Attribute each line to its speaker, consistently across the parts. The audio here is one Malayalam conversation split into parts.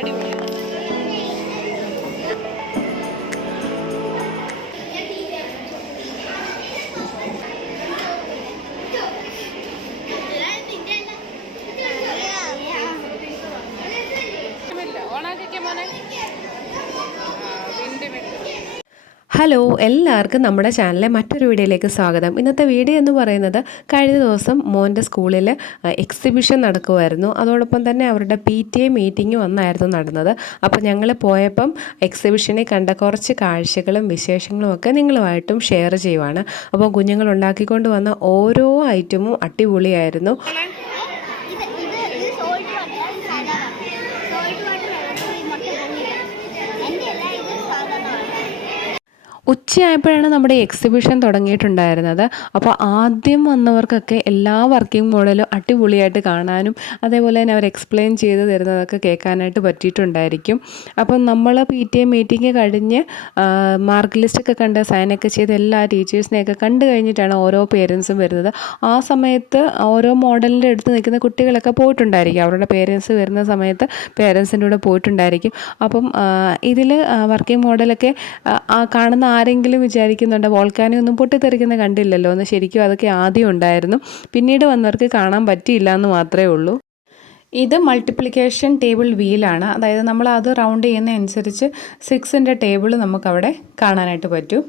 Speaker 1: അടിപൊളി
Speaker 2: ഹലോ എല്ലാവർക്കും നമ്മുടെ ചാനലിലെ മറ്റൊരു വീഡിയോയിലേക്ക് സ്വാഗതം. ഇന്നത്തെ വീഡിയോ എന്ന് പറയുന്നത് കഴിഞ്ഞ ദിവസം മോന്റെ സ്കൂളിൽ എക്സിബിഷൻ നടക്കുമായിരുന്നു അതോടൊപ്പം തന്നെ അവരുടെ പി ടി എ മീറ്റിംഗ് ഒന്നായിരുന്നു നടന്നത്. അപ്പോൾ ഞങ്ങൾ പോയപ്പം എക്സിബിഷനെ കണ്ട കുറച്ച് കാഴ്ചകളും വിശേഷങ്ങളും ഒക്കെ നിങ്ങളുമായിട്ടും ഷെയർ ചെയ്യുവാണ്. അപ്പോൾ കുഞ്ഞുങ്ങൾ ഉണ്ടാക്കിക്കൊണ്ട് വന്ന ഓരോ ഐറ്റമും അടിപൊളിയായിരുന്നു
Speaker 3: ഇത് ഇത് ഇത് സോൾട്ട് വാട്ടർ സാധാ സോൾട്ട് വാട്ടർ വെള്ളത്തിൽ മുട്ട പൊങ്ങില്ല എന്റെ അല്ല ഇത് സാധാരണ
Speaker 2: ഉച്ചയായപ്പോഴാണ് നമ്മുടെ എക്സിബിഷൻ തുടങ്ങിയിട്ടുണ്ടായിരുന്നത്. അപ്പോൾ ആദ്യം വന്നവർക്കൊക്കെ എല്ലാ വർക്കിംഗ് മോഡലും അടിപൊളിയായിട്ട് കാണാനും അതേപോലെ തന്നെ അവർ എക്സ്പ്ലെയിൻ ചെയ്ത് തരുന്നതൊക്കെ കേൾക്കാനായിട്ട് പറ്റിയിട്ടുണ്ടായിരിക്കും. അപ്പം നമ്മൾ പി ടി എ മീറ്റിംഗ് കഴിഞ്ഞ് മാർക്ക് ലിസ്റ്റൊക്കെ കണ്ട് സൈനൊക്കെ ചെയ്ത് എല്ലാ ടീച്ചേഴ്സിനെയൊക്കെ കണ്ടു കഴിഞ്ഞിട്ടാണ് ഓരോ പേരൻസും വരുന്നത്. ആ സമയത്ത് ഓരോ മോഡലിന്റെ അടുത്ത് നിൽക്കുന്ന കുട്ടികളൊക്കെ പോയിട്ടുണ്ടായിരിക്കും. അവരുടെ പേരൻസ് വരുന്ന സമയത്ത് പേരൻസിന്റെ കൂടെ പോയിട്ടുണ്ടായിരിക്കും. അപ്പം ഇതിൽ വർക്കിംഗ് മോഡലൊക്കെ കാണുന്ന ആരെങ്കിലും വിചാരിക്കുന്നുണ്ട് വോൾക്കാനെ ഒന്നും പൊട്ടിത്തെറിക്കുന്ന കണ്ടില്ലല്ലോ എന്ന് ശരിക്കും അതൊക്കെ ആദ്യം ഉണ്ടായിരുന്നു. പിന്നീട് വന്നവർക്ക് കാണാൻ പറ്റിയില്ല എന്ന് മാത്രമേ ഉള്ളൂ. ഇത് മൾട്ടിപ്ലിക്കേഷൻ ടേബിൾ വീലാണ്. അതായത് നമ്മൾ അത് റൗണ്ട് ചെയ്യുന്ന അനുസരിച്ച് സിക്സിന്റെ ടേബിൾ നമുക്കവിടെ കാണാനായിട്ട് പറ്റും.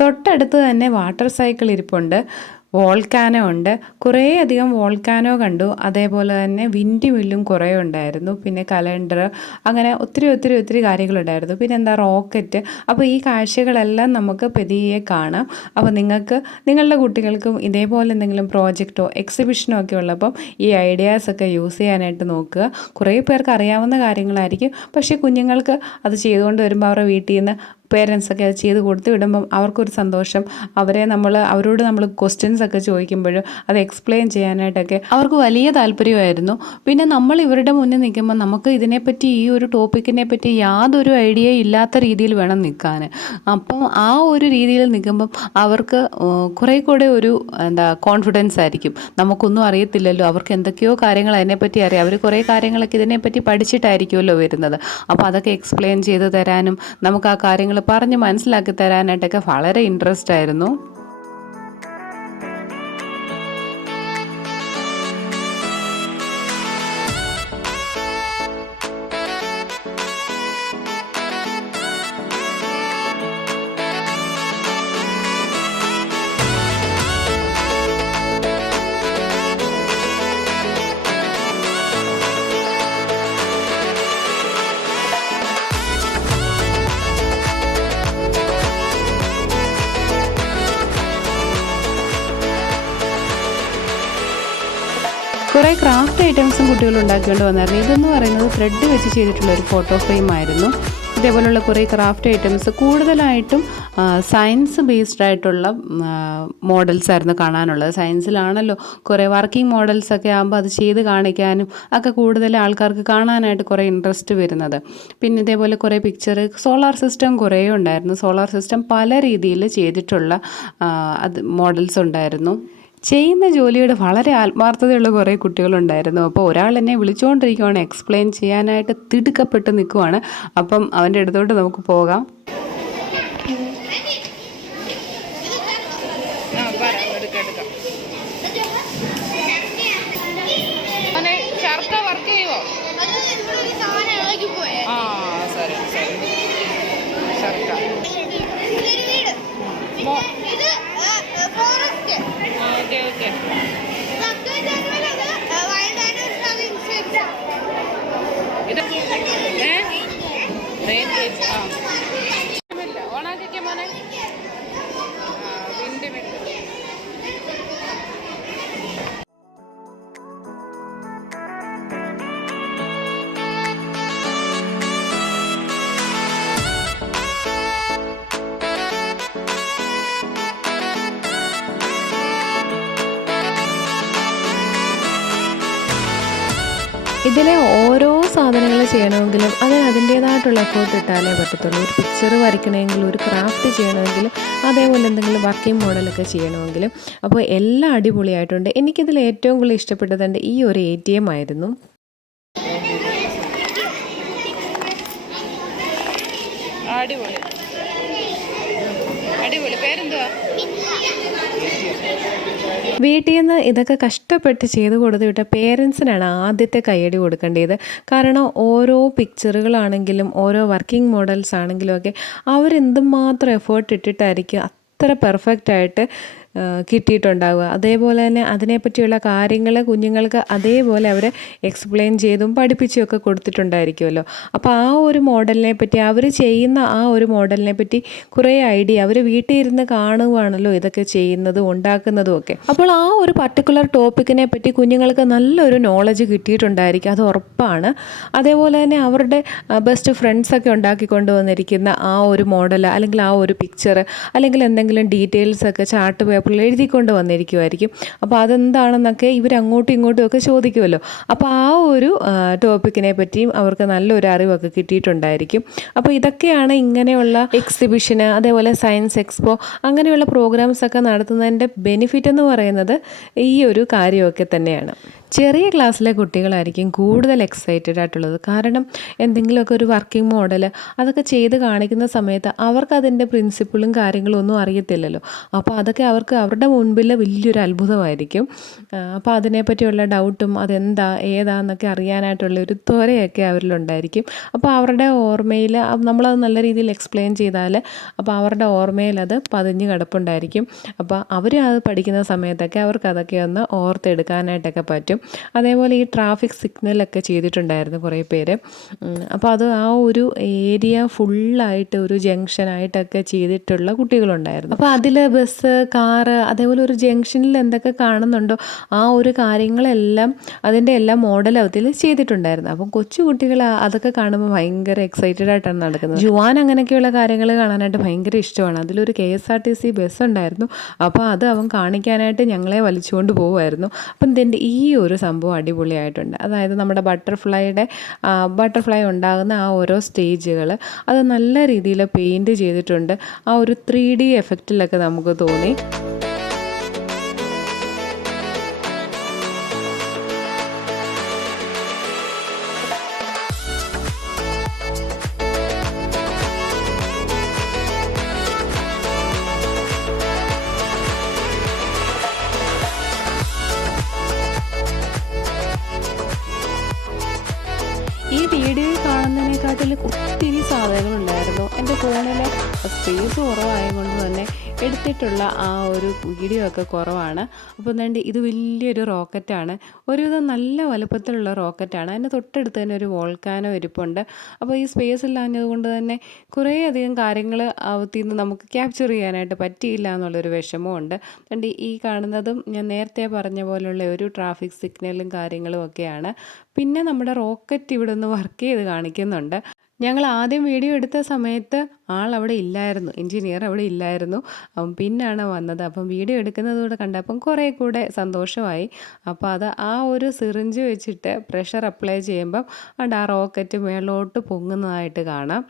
Speaker 2: തൊട്ടടുത്ത് തന്നെ വാട്ടർ സൈക്കിൾ ഇരിപ്പുണ്ട്. വോൾക്കാനോ ഉണ്ട്. കുറേ അധികം വോൾക്കാനോ കണ്ടു. അതേപോലെ തന്നെ വിൻഡ് മില്ലും കുറേ ഉണ്ടായിരുന്നു. പിന്നെ കലണ്ടർ അങ്ങനെ ഒത്തിരി ഒത്തിരി ഒത്തിരി കാര്യങ്ങളുണ്ടായിരുന്നു. പിന്നെ എന്താ റോക്കറ്റ്. അപ്പോൾ ഈ കാഴ്ചകളെല്ലാം നമുക്ക് പതിയെ കാണാം. അപ്പോൾ നിങ്ങൾക്ക് നിങ്ങളുടെ കുട്ടികൾക്കും ഇതേപോലെ എന്തെങ്കിലും പ്രോജക്റ്റോ എക്സിബിഷനോ ഒക്കെ ഉള്ളപ്പം ഈ ഐഡിയാസൊക്കെ യൂസ് ചെയ്യാനായിട്ട് നോക്കുക. കുറേ പേർക്ക് അറിയാവുന്ന കാര്യങ്ങളായിരിക്കും. പക്ഷേ കുഞ്ഞുങ്ങൾക്ക് അത് ചെയ്തുകൊണ്ട് വരുമ്പോൾ അവരുടെ വീട്ടിൽ നിന്ന് പേരൻസൊക്കെ അത് ചെയ്ത് കൊടുത്ത് വിടുമ്പം അവർക്കൊരു സന്തോഷം. അവരെ നമ്മൾ അവരോട് നമ്മൾ ക്വസ്റ്റ്യൻസ് ഒക്കെ ചോദിക്കുമ്പോഴും അത് എക്സ്പ്ലെയിൻ ചെയ്യാനായിട്ടൊക്കെ അവർക്ക് വലിയ താല്പര്യമായിരുന്നു. പിന്നെ നമ്മൾ ഇവരുടെ മുന്നിൽ നിൽക്കുമ്പോൾ നമുക്ക് ഇതിനെപ്പറ്റി ഈ ഒരു ടോപ്പിക്കിനെ പറ്റി യാതൊരു ഐഡിയ ഇല്ലാത്ത രീതിയിൽ വേണം നിൽക്കാൻ. അപ്പം ആ ഒരു രീതിയിൽ നിൽക്കുമ്പം അവർക്ക് കുറേ കൂടെ ഒരു എന്താ കോൺഫിഡൻസ് ആയിരിക്കും. നമുക്കൊന്നും അറിയത്തില്ലല്ലോ അവർക്ക് എന്തൊക്കെയോ കാര്യങ്ങൾ അതിനെപ്പറ്റി അറിയാം. അവർ കുറേ കാര്യങ്ങളൊക്കെ ഇതിനെപ്പറ്റി പഠിച്ചിട്ടായിരിക്കുമല്ലോ വരുന്നത്. അപ്പോൾ അതൊക്കെ എക്സ്പ്ലെയിൻ ചെയ്ത് തരാനും നമുക്ക് ആ കാര്യങ്ങൾ പറഞ്ഞ് മനസ്സിലാക്കി തരാനായിട്ടൊക്കെ വളരെ ഇൻട്രസ്റ്റ് ആയിരുന്നു. കുറേ ക്രാഫ്റ്റ് ഐറ്റംസും കുട്ടികൾ ഉണ്ടാക്കേണ്ടി വന്നായിരുന്നു. ഇതെന്ന് പറയുന്നത് ത്രെഡ് വെച്ച് ചെയ്തിട്ടുള്ള ഒരു ഫോട്ടോ ഫ്രെയിം ആയിരുന്നു. ഇതേപോലുള്ള കുറേ ക്രാഫ്റ്റ് ഐറ്റംസ് കൂടുതലായിട്ടും സയൻസ് ബേസ്ഡ് ആയിട്ടുള്ള മോഡൽസ് ആയിരുന്നു കാണാനുള്ളത്. സയൻസിലാണല്ലോ കുറേ വർക്കിംഗ് മോഡൽസ് ഒക്കെ ആകുമ്പോൾ അത് ചെയ്ത് കാണിക്കാനും ഒക്കെ കൂടുതൽ ആൾക്കാർക്ക് കാണാനായിട്ട് കുറേ ഇൻട്രസ്റ്റ് വരുന്നത്. പിന്നെ ഇതേപോലെ കുറേ പിക്ചർ സോളാർ സിസ്റ്റം കുറേ ഉണ്ടായിരുന്നു. സോളാർ സിസ്റ്റം പല രീതിയിൽ ചെയ്തിട്ടുള്ള അത് മോഡൽസ് ഉണ്ടായിരുന്നു. ചെയ്യുന്ന ജോലിയോട് വളരെ ആത്മാർത്ഥതയുള്ള കുറേ കുട്ടികളുണ്ടായിരുന്നു. അപ്പോൾ ഒരാൾ എന്നെ വിളിച്ചുകൊണ്ടിരിക്കുവാണ് എക്സ്പ്ലെയിൻ ചെയ്യാനായിട്ട് തിടുക്കപ്പെട്ട് നിൽക്കുവാണ്. അപ്പം അവന്റെ അടുത്തോട്ട് നമുക്ക് പോകാം. ഇതിലെ ഓരോ സാധനങ്ങൾ ചെയ്യണമെങ്കിലും അത് അതിന്റേതായിട്ടുള്ള എഫേർട്ട് ഇട്ടാലേ പറ്റത്തുള്ളൂ. ഒരു പിക്ചർ വരയ്ക്കണമെങ്കിൽ ഒരു ക്രാഫ്റ്റ് ചെയ്യണമെങ്കിൽ അതേപോലെ എന്തെങ്കിലും വർക്കിംഗ് മോഡലൊക്കെ ചെയ്യണമെങ്കിലും. അപ്പോൾ എല്ലാം അടിപൊളിയായിട്ടുണ്ട്. എനിക്കിതിൽ ഏറ്റവും കൂടുതൽ ഇഷ്ടപ്പെട്ടത് ഈ ഒരു എ ടി എം ആയിരുന്നു.
Speaker 1: അടിപൊളി.
Speaker 2: വീട്ടിൽ നിന്ന് ഇതൊക്കെ കഷ്ടപ്പെട്ട് ചെയ്ത് കൊടുത്തു വിട്ട പേരൻസിനാണ് ആദ്യത്തെ കൈയടി കൊടുക്കേണ്ടത്. കാരണം ഓരോ പിക്ചറുകളാണെങ്കിലും ഓരോ വർക്കിംഗ് മോഡൽസ് ആണെങ്കിലും ഒക്കെ അവരെന്തുമാത്രം എഫേർട്ട് ഇട്ടിട്ടായിരിക്കും അത്ര പെർഫെക്റ്റ് ആയിട്ട് കിട്ടിയിട്ടുണ്ടാവുക. അതേപോലെ തന്നെ അതിനെപ്പറ്റിയുള്ള കാര്യങ്ങൾ കുഞ്ഞുങ്ങൾക്ക് അതേപോലെ അവർ എക്സ്പ്ലെയിൻ ചെയ്തും പഠിപ്പിച്ചും ഒക്കെ കൊടുത്തിട്ടുണ്ടായിരിക്കുമല്ലോ. അപ്പോൾ ആ ഒരു മോഡലിനെ പറ്റി അവർ ചെയ്യുന്ന ആ ഒരു മോഡലിനെ പറ്റി കുറേ ഐഡിയ അവർ വീട്ടിൽ ഇരുന്ന് കാണുവാണല്ലോ ഇതൊക്കെ ചെയ്യുന്നതും ഉണ്ടാക്കുന്നതും ഒക്കെ. അപ്പോൾ ആ ഒരു പർട്ടിക്കുലർ ടോപ്പിക്കിനെ പറ്റി കുഞ്ഞുങ്ങൾക്ക് നല്ലൊരു നോളജ് കിട്ടിയിട്ടുണ്ടായിരിക്കും അത് ഉറപ്പാണ്. അതേപോലെ തന്നെ അവരുടെ ബെസ്റ്റ് ഫ്രണ്ട്സൊക്കെ ഉണ്ടാക്കി കൊണ്ടുവന്നിരിക്കുന്ന ആ ഒരു മോഡൽ അല്ലെങ്കിൽ ആ ഒരു പിക്ചർ അല്ലെങ്കിൽ എന്തെങ്കിലും ഡീറ്റെയിൽസ് ഒക്കെ ചാർട്ട് പേപ്പറിൽ എഴുതിക്കൊണ്ട് വന്നിരിക്കുമായിരിക്കും അപ്പോൾ അതെന്താണെന്നൊക്കെ ഇവർ അങ്ങോട്ടും ഇങ്ങോട്ടും ഒക്കെ ചോദിക്കുമല്ലോ. അപ്പോൾ ആ ഒരു ടോപ്പിക്കിനെ പറ്റിയും അവർക്ക് നല്ലൊരു അറിവൊക്കെ കിട്ടിയിട്ടുണ്ടായിരിക്കും. അപ്പോൾ ഇതൊക്കെയാണ് ഇങ്ങനെയുള്ള എക്സിബിഷന് അതേപോലെ സയൻസ് എക്സ്പോ അങ്ങനെയുള്ള പ്രോഗ്രാംസ് ഒക്കെ നടത്തുന്നതിന്റെ ബെനിഫിറ്റ് എന്ന് പറയുന്നത് ഈ ഒരു കാര്യമൊക്കെ തന്നെയാണ്. ചെറിയ ക്ലാസ്സിലെ കുട്ടികളായിരിക്കും കൂടുതൽ എക്സൈറ്റഡ് ആയിട്ടുള്ളത്. കാരണം എന്തെങ്കിലുമൊക്കെ ഒരു വർക്കിംഗ് മോഡൽ അതൊക്കെ ചെയ്ത് കാണിക്കുന്ന സമയത്ത് അവർക്ക് അതിന്റെ പ്രിൻസിപ്പിളും കാര്യങ്ങളും ഒന്നും അറിയത്തില്ലല്ലോ. അപ്പോൾ അതൊക്കെ അവർക്ക് അവരുടെ മുൻപിൽ വലിയൊരു അത്ഭുതമായിരിക്കും. അപ്പോൾ അതിനെപ്പറ്റിയുള്ള ഡൗട്ടും അതെന്താ ഏതാന്നൊക്കെ അറിയാനായിട്ടുള്ള ഒരു ത്വരയൊക്കെ അവരിലുണ്ടായിരിക്കും. അപ്പോൾ അവരുടെ ഓർമ്മയിൽ നമ്മളത് നല്ല രീതിയിൽ എക്സ്പ്ലെയിൻ ചെയ്താൽ അപ്പോൾ അവരുടെ ഓർമ്മയിൽ അത് പതിഞ്ഞ് കിടപ്പുണ്ടായിരിക്കും. അപ്പോൾ അവർ അത് പഠിക്കുന്ന സമയത്തൊക്കെ അവർക്ക് അതൊക്കെ ഒന്ന് ഓർത്തെടുക്കാനായിട്ടൊക്കെ പറ്റും. അതേപോലെ ഈ ട്രാഫിക് സിഗ്നലൊക്കെ ചെയ്തിട്ടുണ്ടായിരുന്നു കുറേ പേര്. അപ്പോൾ അത് ആ ഒരു ഏരിയ ഫുള്ളായിട്ട് ഒരു ജംഗ്ഷനായിട്ടൊക്കെ ചെയ്തിട്ടുള്ള കുട്ടികളുണ്ടായിരുന്നു. അപ്പോൾ അതിൽ ബസ് കാറ് അതേപോലെ ഒരു ജംഗ്ഷനിൽ എന്തൊക്കെ കാണുന്നുണ്ടോ ആ ഒരു കാര്യങ്ങളെല്ലാം അതിന്റെ എല്ലാം അതിൽ ചെയ്തിട്ടുണ്ടായിരുന്നു. അപ്പം കൊച്ചു കുട്ടികൾ അതൊക്കെ കാണുമ്പോൾ ഭയങ്കര എക്സൈറ്റഡ് ആയിട്ടാണ് നടക്കുന്നത്. ജുവാൻ അങ്ങനെയൊക്കെയുള്ള കാര്യങ്ങൾ കാണാനായിട്ട് ഭയങ്കര ഇഷ്ടമാണ്. അതിലൊരു K S R T C bus ഉണ്ടായിരുന്നു. അപ്പോൾ അത് അവൻ കാണിക്കാനായിട്ട് ഞങ്ങളെ വലിച്ചുകൊണ്ട് പോകുമായിരുന്നു അപ്പം ഇതിന്റെ ഈ സംഭവം അടിപൊളിയായിട്ടുണ്ട്. അതായത് നമ്മുടെ ബട്ടർഫ്ലൈയുടെ ബട്ടർഫ്ലൈ ഉണ്ടാകുന്ന ആ ഓരോ സ്റ്റേജുകൾ അത് നല്ല രീതിയിൽ പെയിന്റ് ചെയ്തിട്ടുണ്ട്. ആ ഒരു ത്രീ ഡി എഫക്റ്റിലൊക്കെ നമുക്ക് തോന്നി. ഈ വീഡിയോയിൽ കാണുന്നതിനെക്കാട്ടിൽ ഒത്തിരി സാധനങ്ങളുണ്ടായിരുന്നു. എന്റെ ഫോണിൽ സ്പേസ് കുറവായതുകൊണ്ട് തന്നെ എടുത്തിട്ടുള്ള ആ ഒരു വീഡിയോ ഒക്കെ കുറവാണ്. അപ്പോൾ എന്താണ്ട് ഇത് വലിയൊരു റോക്കറ്റാണ് ഒരുവിധം നല്ല വലുപ്പത്തിലുള്ള റോക്കറ്റാണ് അതിന്റെ തൊട്ടടുത്ത് തന്നെ ഒരു വോൾക്കാനോ ഇരിപ്പുണ്ട്. അപ്പോൾ ഈ സ്പേസ് ഇല്ലാഞ്ഞത് കൊണ്ട് തന്നെ കുറേയധികം കാര്യങ്ങൾ അവത്തിൽ നിന്ന് നമുക്ക് ക്യാപ്ചർ ചെയ്യാനായിട്ട് പറ്റിയില്ല എന്നുള്ളൊരു വിഷമമുണ്ട് അതുകൊണ്ട് ഈ കാണുന്നതും ഞാൻ നേരത്തെ പറഞ്ഞ പോലുള്ള ഒരു ട്രാഫിക് സിഗ്നലും കാര്യങ്ങളും ഒക്കെയാണ്. പിന്നെ നമ്മുടെ റോക്കറ്റ് ഇവിടെ നിന്ന് വർക്ക് ചെയ്ത് കാണിക്കുന്നുണ്ട്. ഞങ്ങൾ ആദ്യം വീഡിയോ എടുത്ത സമയത്ത് ആൾ അവിടെ ഇല്ലായിരുന്നു എഞ്ചിനീയർ അവിടെ ഇല്ലായിരുന്നു. പിന്നാണ് വന്നത്. അപ്പം വീഡിയോ എടുക്കുന്നതോടെ കണ്ടപ്പം കുറേ കൂടെ സന്തോഷമായി. അപ്പോൾ അത് ആ ഒരു സിറിഞ്ച് വെച്ചിട്ട് പ്രഷർ അപ്ലൈ ചെയ്യുമ്പം ആ റോക്കറ്റ് മേളോട്ട് പൊങ്ങുന്നതായിട്ട് കാണാം.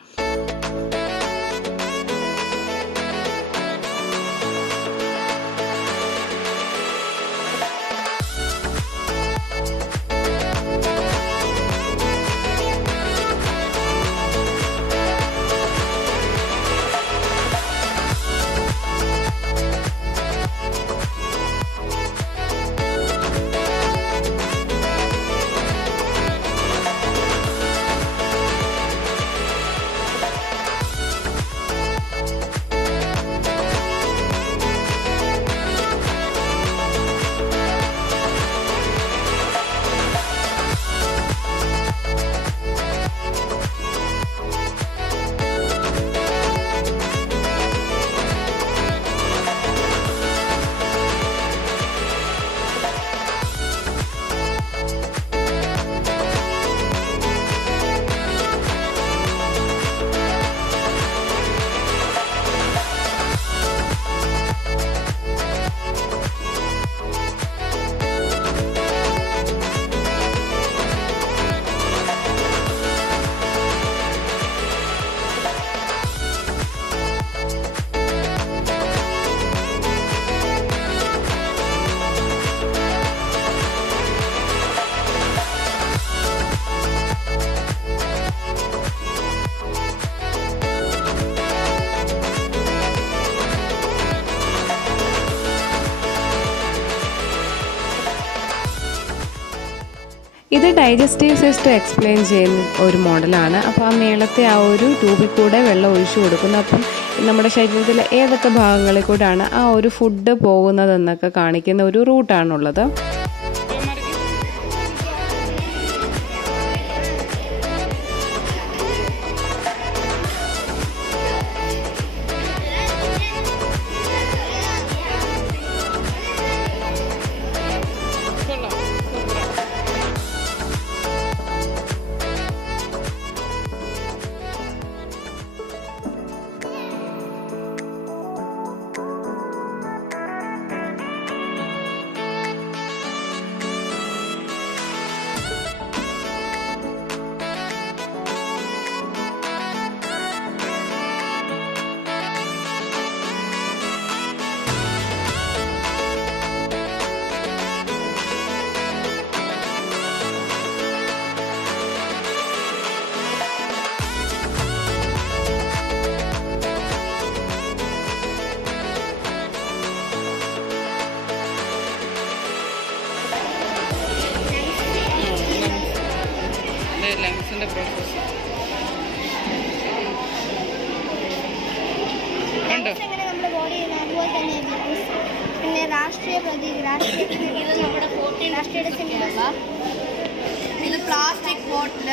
Speaker 2: ഡൈജസ്റ്റീവ് സിസ്റ്റം എക്സ്പ്ലെയിൻ ചെയ്യുന്ന ഒരു മോഡലാണ്. അപ്പോൾ ആ മേളത്തെ ആ ഒരു ട്യൂബിൽ കൂടെ വെള്ളം ഒഴിച്ചു കൊടുക്കുന്നു. അപ്പം നമ്മുടെ ശരീരത്തിലെ ഏതൊക്കെ ഭാഗങ്ങളിൽ കൂടെയാണ് ആ ഒരു ഫുഡ് പോകുന്നതെന്നൊക്കെ കാണിക്കുന്ന ഒരു റൂട്ടാണുള്ളത്.
Speaker 3: ഫോർട്ടീൻ ഇത് പ്ലാസ്റ്റിക് ബോട്ടിൽ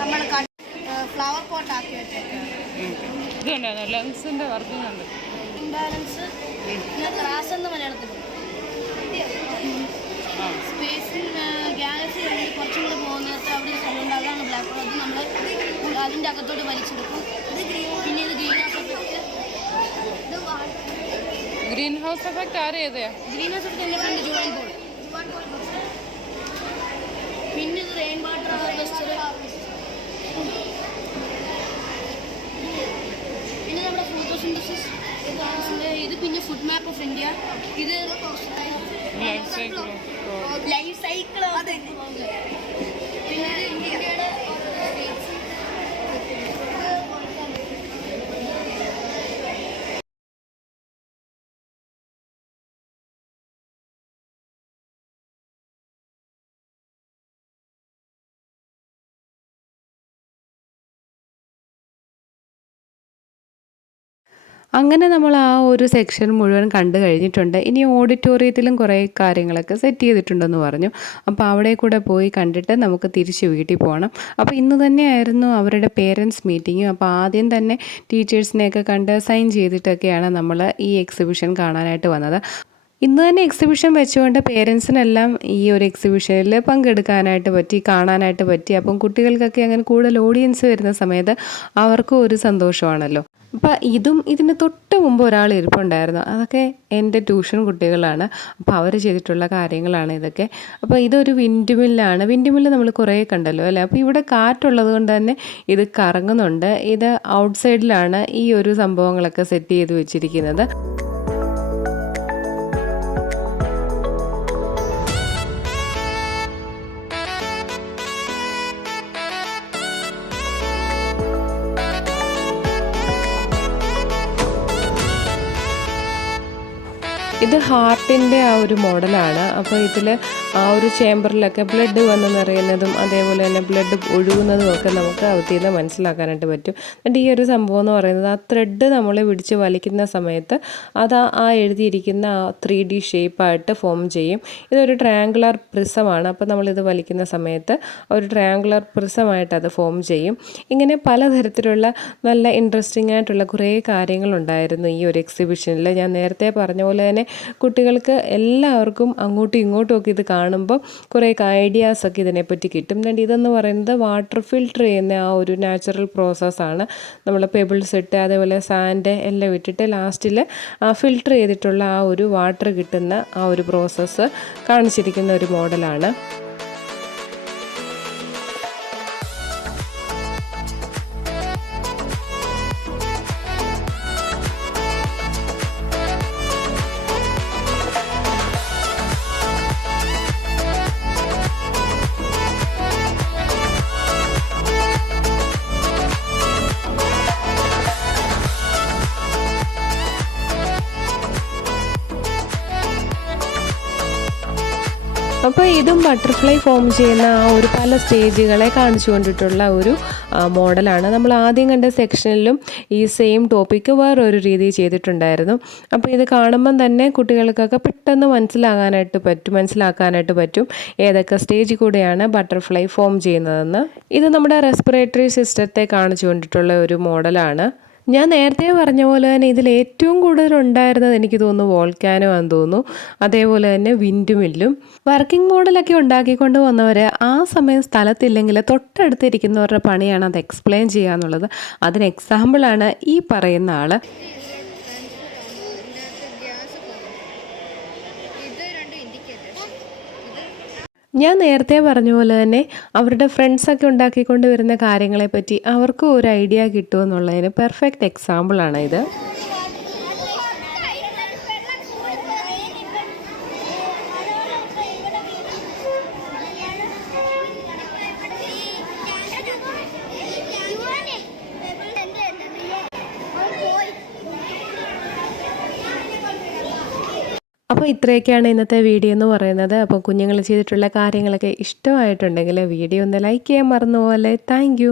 Speaker 3: നമ്മൾ ഫ്ലവർ പോട്ട് ആക്കി വെച്ചേക്കാണ്.
Speaker 1: കണ്ടോ ലങ്സിന്റെ വർക്കിംഗ് ഉണ്ട്.
Speaker 3: ഇംബാലൻസ് ക്രാസ് എന്ന് മലയാളത്തിൽ സ്പേസിൽ ഗാലക്സി കഴിഞ്ഞ് കുറച്ചും കൂടെ പോകുന്നിടത്ത് അവിടെ സ്ഥലമുണ്ട് അതാണ് ബ്ലാക്ക് ഹോൾ അത് നമ്മൾ അതിന്റെ അകത്തോട്ട് വലിച്ചെടുക്കും. പിന്നെ ഇത് greenhouse effect
Speaker 1: greenhouse effect ആര്
Speaker 3: ഗ്രീൻ ഹൗസ് എഫക്റ്റ് എന്റെ ഫ്രണ്ട് ജോയിൻ പോൾ പിന്നെ ഇത് റെയിൻ വാട്ടർ ഹാർവെസ്റ്റർ പിന്നെ നമ്മുടെ ഫോട്ടോസിന്തസിസ് ഇത് പിന്നെ ഫുഡ് മാപ്പ് ഓഫ് ഇന്ത്യ ഇത്
Speaker 1: ലൈഫ് സൈക്കിൾ
Speaker 3: പിന്നെ ഇന്ത്യയുടെ
Speaker 2: അങ്ങനെ നമ്മൾ ആ ഒരു സെക്ഷൻ മുഴുവൻ കണ്ടു കഴിഞ്ഞിട്ടുണ്ട്. ഇനി ഓഡിറ്റോറിയത്തിലും കുറേ കാര്യങ്ങളൊക്കെ സെറ്റ് ചെയ്തിട്ടുണ്ടെന്ന് പറഞ്ഞു. അപ്പോൾ അവിടെ കൂടെ പോയി കണ്ടിട്ട് നമുക്ക് തിരിച്ച് വീട്ടിൽ പോകണം. അപ്പോൾ ഇന്ന് തന്നെയായിരുന്നു അവരുടെ പേരൻസ് മീറ്റിങ്ങും അപ്പോൾ ആദ്യം തന്നെ ടീച്ചേഴ്സിനെയൊക്കെ കണ്ട് സൈൻ ചെയ്തിട്ടൊക്കെയാണ് നമ്മൾ ഈ എക്സിബിഷൻ കാണാനായിട്ട് വന്നത്. ഇന്ന് തന്നെ എക്സിബിഷൻ വെച്ചുകൊണ്ട് പേരൻസിനെല്ലാം ഈ ഒരു എക്സിബിഷനിൽ പങ്കെടുക്കാനായിട്ട് പറ്റി കാണാനായിട്ട് പറ്റി. അപ്പം കുട്ടികൾക്കൊക്കെ അങ്ങനെ കൂടുതൽ ഓഡിയൻസ് വരുന്ന സമയത്ത് അവർക്കും ഒരു സന്തോഷമാണല്ലോ. അപ്പം ഇതും ഇതിന് തൊട്ട് മുമ്പ് ഒരാൾ ഇരിപ്പുണ്ടായിരുന്നു. അതൊക്കെ എന്റെ ട്യൂഷൻ കുട്ടികളാണ്. അപ്പോൾ അവർ ചെയ്തിട്ടുള്ള കാര്യങ്ങളാണ് ഇതൊക്കെ. അപ്പോൾ ഇതൊരു വിൻഡ് മില്ലാണ് വിൻഡ് നമ്മൾ കുറേ കണ്ടല്ലോ അല്ലേ? അപ്പോൾ ഇവിടെ കാറ്റുള്ളത് കൊണ്ട് തന്നെ ഇത് കറങ്ങുന്നുണ്ട്. ഇത് ഔട്ട് സൈഡിലാണ് ഈ ഒരു സംഭവങ്ങളൊക്കെ സെറ്റ് ചെയ്ത് വെച്ചിരിക്കുന്നത്. ഇത് ഹാർട്ടിന്റെ ആ ഒരു മോഡലാണ് അപ്പോൾ ഇതിൽ ആ ഒരു ചേമ്പറിലൊക്കെ ബ്ലഡ് വന്ന് നിറയുന്നതും അതേപോലെ തന്നെ ബ്ലഡ് ഒഴുകുന്നതും ഒക്കെ നമുക്ക് അവധി നിന്ന് മനസ്സിലാക്കാനായിട്ട് പറ്റും. എന്നിട്ട് ഈ ഒരു സംഭവം എന്ന് പറയുന്നത് ആ ത്രെഡ് നമ്മൾ പിടിച്ച് വലിക്കുന്ന സമയത്ത് അത് ആ- എഴുതിയിരിക്കുന്ന ആ ത്രീ ഡി ഷേപ്പായിട്ട് ഫോം ചെയ്യും. ഇതൊരു ട്രയാങ്കുലർ പ്രിസമാണ് അപ്പോൾ നമ്മളിത് വലിക്കുന്ന സമയത്ത് ഒരു ട്രയാങ്കുലർ പ്രിസമായിട്ട് അത് ഫോം ചെയ്യും. ഇങ്ങനെ പലതരത്തിലുള്ള നല്ല ഇൻട്രസ്റ്റിംഗ് ആയിട്ടുള്ള കുറേ കാര്യങ്ങളുണ്ടായിരുന്നു ഈ ഒരു എക്സിബിഷനിൽ ഞാൻ നേരത്തെ പറഞ്ഞ പോലെ തന്നെ കുട്ടികൾക്ക് എല്ലാവർക്കും അങ്ങോട്ടും ഇങ്ങോട്ടും ഒക്കെ ഇത് കാണുമ്പോൾ കുറേ ഐഡിയാസ് ഒക്കെ ഇതിനെപ്പറ്റി കിട്ടും. രണ്ട് ഇതെന്ന് പറയുന്നത് വാട്ടർ ഫിൽട്ടർ ചെയ്യുന്ന ആ ഒരു നാച്ചുറൽ പ്രോസസ്സാണ് നമ്മൾ പെബിൾസ് ഇട്ട് അതേപോലെ സാൻഡ് എല്ലാം ഇട്ടിട്ട് ലാസ്റ്റിൽ ആ ഫിൽട്ടർ ചെയ്തിട്ടുള്ള ആ ഒരു വാട്ടർ കിട്ടുന്ന ആ ഒരു പ്രോസസ്സ് കാണിച്ചിരിക്കുന്ന ഒരു മോഡലാണ് അപ്പോൾ ഇതും ബട്ടർഫ്ലൈ ഫോം ചെയ്യുന്ന ആ ഒരു പല സ്റ്റേജുകളെ കാണിച്ചു കൊണ്ടിട്ടുള്ള ഒരു മോഡലാണ്. നമ്മൾ ആദ്യം കണ്ട സെക്ഷനിലും ഈ സെയിം ടോപ്പിക്ക് വേറൊരു രീതി ചെയ്തിട്ടുണ്ടായിരുന്നു. അപ്പോൾ ഇത് കാണുമ്പം തന്നെ കുട്ടികൾക്കൊക്കെ പെട്ടെന്ന് മനസ്സിലാകാനായിട്ട് പറ്റും മനസ്സിലാക്കാനായിട്ട് പറ്റും ഏതൊക്കെ സ്റ്റേജിൽ കൂടെയാണ് ബട്ടർഫ്ലൈ ഫോം ചെയ്യുന്നതെന്ന്. ഇത് നമ്മുടെ റെസ്പിറേറ്ററി സിസ്റ്റത്തെ കാണിച്ചു കൊണ്ടിട്ടുള്ള ഒരു മോഡലാണ്. ഞാൻ നേരത്തെ പറഞ്ഞ പോലെ തന്നെ ഇതിൽ ഏറ്റവും കൂടുതൽ ഉണ്ടായിരുന്നത് എനിക്ക് തോന്നുന്നു വോൾക്കാനോ ആണെന്ന് തോന്നുന്നു. അതേപോലെ തന്നെ വിൻഡ് മില്ലും വർക്കിംഗ് മോഡലൊക്കെ ഉണ്ടാക്കിക്കൊണ്ട് വന്നവർ ആ സമയം സ്ഥലത്തില്ലെങ്കിൽ തൊട്ടടുത്തിരിക്കുന്നവരുടെ പണിയാണ് അത് എക്സ്പ്ലെയിൻ ചെയ്യുക എന്നുള്ളത്. അതിന് എക്സാമ്പിളാണ് ഈ പറയുന്ന ആൾ ഞാൻ നേരത്തെ പറഞ്ഞ പോലെ തന്നെ അവരുടെ ഫ്രണ്ട്സൊക്കെ ഉണ്ടാക്കിക്കൊണ്ട് വരുന്ന കാര്യങ്ങളെപ്പറ്റി അവർക്കും ഒരു ഐഡിയ കിട്ടുമെന്നുള്ളതിന് പെർഫെക്റ്റ് എക്സാമ്പിളാണ് ഇത് അപ്പോൾ ഇത്രയൊക്കെയാണ് ഇന്നത്തെ വീഡിയോ എന്ന് പറയുന്നത്. അപ്പോൾ കുഞ്ഞുങ്ങൾ ചെയ്തിട്ടുള്ള കാര്യങ്ങളൊക്കെ ഇഷ്ടമായിട്ടുണ്ടെങ്കിൽ വീഡിയോ ഒന്ന് ലൈക്ക് ചെയ്യാൻ മറന്നു പോലെ താങ്ക്